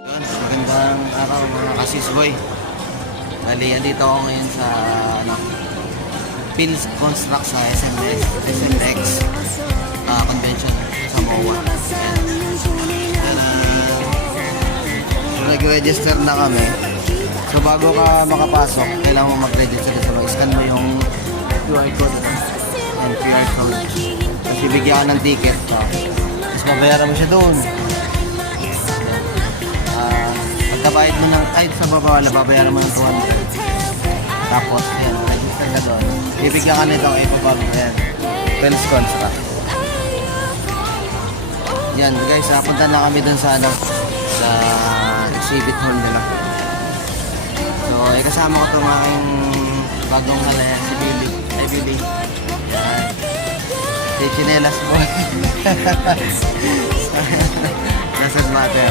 Yun, magandang araw mga kasisboy. Bali, andito ako ngayon sa Pins Construct sa SMX convention sa MOA. Nag-register na kami. So bago ka makapasok, kailangan mo mag-register sa mag-scan mo yung QR code. And QR code. Tapos bibigyan ka ng ticket. Tapos mabayaran mo siya doon. Pagkabayad mo ng, ay sa baba wala, babayaran mo ng 200. Tapos yan, register ka doon. Bibigyan ka nitong ipapag, yan. Pins Construct. Yan guys, punta na kami doon sa sa exhibit hall nila. So, kasama ko itong aking bagong halaya, si Billy. Ay, Billy. Si Chinelas Boy. Doesn't matter.